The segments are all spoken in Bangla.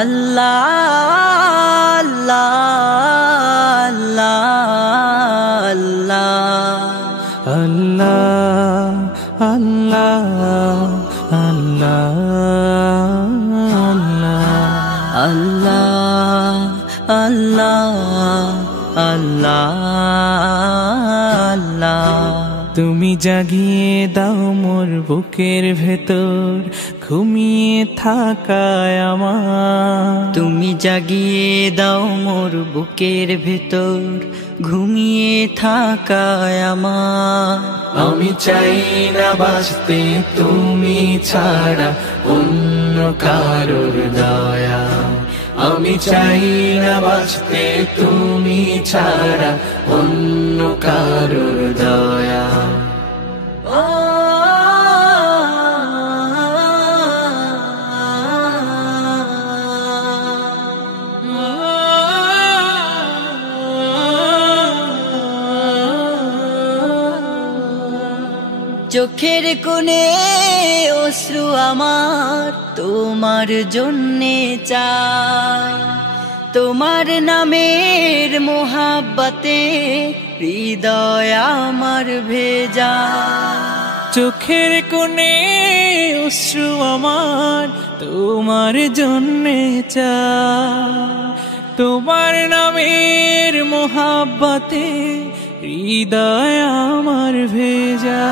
আল্লাহ আল্লাহ আল্লাহ আল্লাহ আল্লাহ আল্লাহ আল্লাহ আল্লাহ তুমি জাগিয়ে দাও মোর বুকের ভেতর ঘুমিয়ে থাকায় আমার। তুমি জাগিয়ে দাও মোর বুকের ভেতর ঘুমিয়ে থাকায় আমার। আমি চাই না বাঁচতে তুমি ছাড়া অন্য কারোর দয়া। আমি চাই না বাঁচতে তুমি ছাড়া অন্য কারোর দয়া। চোখের কোণে অশ্রু আমার তোমার জন্যে চাই, তোমার নামের মোহাব্বতে হৃদয় আমার ভেজা। চোখের কোণে অশ্রু আমার তোমার জন্যে চাই, তোমার নামের মোহাব্বতে হৃদয় আমার ভেজা।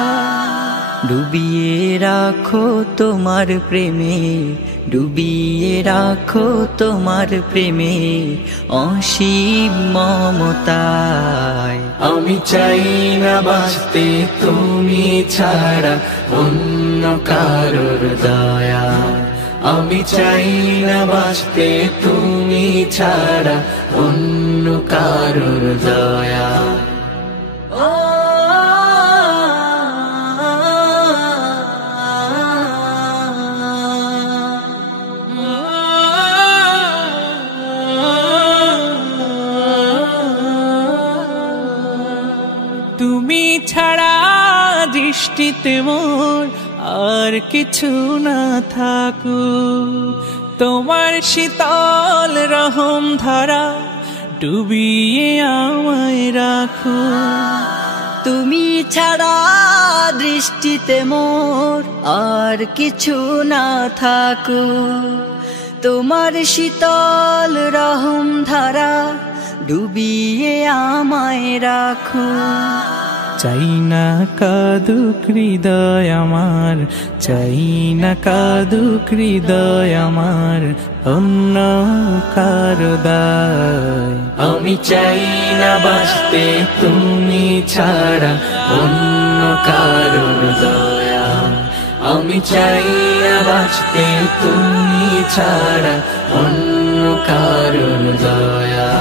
ডুবিয়ে রাখো তোমার প্রেমে, ডুবিয়ে রাখো তোমার প্রেমে অসীম মমতায়। আমি চাই না বাঁচতে তুমি ছাড়া অন্য কারোর দয়া। আমি চাই না বাঁচতে তুমি ছাড়া অন্য কারোর দয়া। তুমি ছাড়া দৃষ্টিতে মোর আর কিছু না থাকুক, তোমার শীতল রহম ধারা ডুবিয়ে আমায় রাখো। তুমি ছাড়া দৃষ্টিতে মোর আর কিছু না থাকুক, তোমার শীতল রহম ধারা ডুবিয়ে আমায় রাখো। চাই না কাঁদুক হৃদয় আমার, চাই না কাঁদুক হৃদয় আমার অন্য কারো দায়। আমি চাই না বাঁচতে তুমি ছাড়া অন্য কারোর দয়া। আমি চাই না বাঁচতে তুমি ছাড়া অন্য কারোর দয়া।